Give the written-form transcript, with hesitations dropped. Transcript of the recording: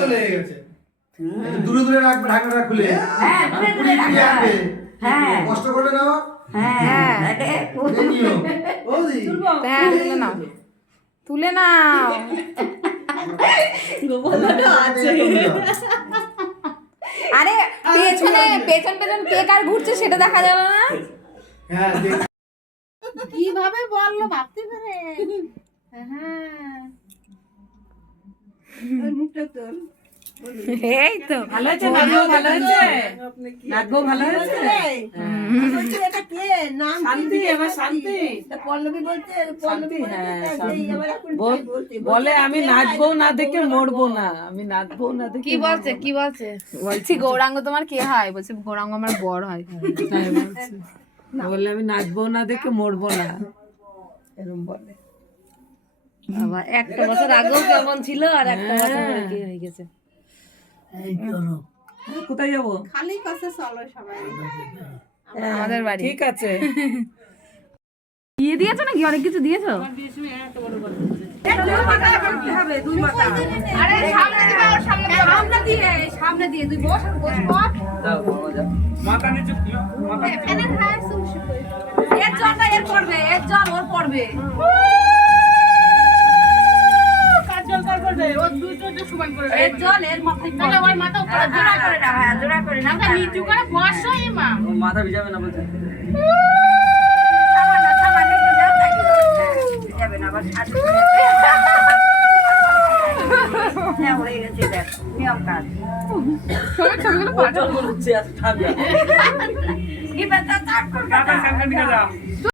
তো লেগে গেছে। দূরে দূরে রাখবে, ঢাকনাটা খুলে। হ্যাঁ, দূরে দূরে রাখবে। হ্যাঁ। কষ্ট করে নাও। হ্যাঁ। নিও। বৌদি। হ্যাঁ, তুলে নাও। তুলে নাও। আরে পেছনে পেছন পেছন কে কার ঘুরছে সেটা দেখা যাবে না। হ্যাঁ, কিভাবে বললো ভাবতে পারে। হ্যাঁ, মুখটা তোর এই তো ভালো হয়েছে, নাচবো ভালো হয়েছে, নাচবো ভালো হয়েছে। এটা কে নাম শান্তি, এবার শান্তি। পল্লবী বলছে, পল্লবী বলে আমি নাচবো না দেখে মরবো না, আমি নাচবো না দেখে কি বলছে কি বলছে? বলছি গৌরাঙ্গ তোমার কে হয়? বলছে গৌরাঙ্গ আমার বর হয়। তাই বলছে। বলে আমি নাচবো না দেখে মরবো না, এরকম বলে। বাবা একটা বছর আগেও কেমন ছিল আর একটা বছর পরে কি হয়ে গেছে। কোথায় যাবো? খালি কাছে চলো সবাই। আমাদের বাড়ি। ঠিক আছে। দিয়ে দিয়েছো নাকি? অনেক কিছু দিয়েছো? আরে সামনে দিবে, ওর সামনে দিয়ে, সামনে দিয়ে তুই বস বস বস। মাথা নিচু, ফ্যানের হাওয়া শুষে পড়ে। এর জল না, এর পড়বে, এর জল ওর পড়বে। এর জল এর মাথায় পড়বে। ওর মাথা উপরে জোড়া করে দাও, হ্যাঁ জোড়া করে নাও। নিচু করে বসো মা। মাথা ভিজাবে না বলছে। সামান্য সামান্য একটু দাও, তাই যাবে না আবার ছাড়। হ্যাঁ হয়ে গেছে, দেখ নিয়ম কাজ। ছবিগুলো পাঠন করছে, আজ ঠান্ডা। এবার তা তাক করে দাও।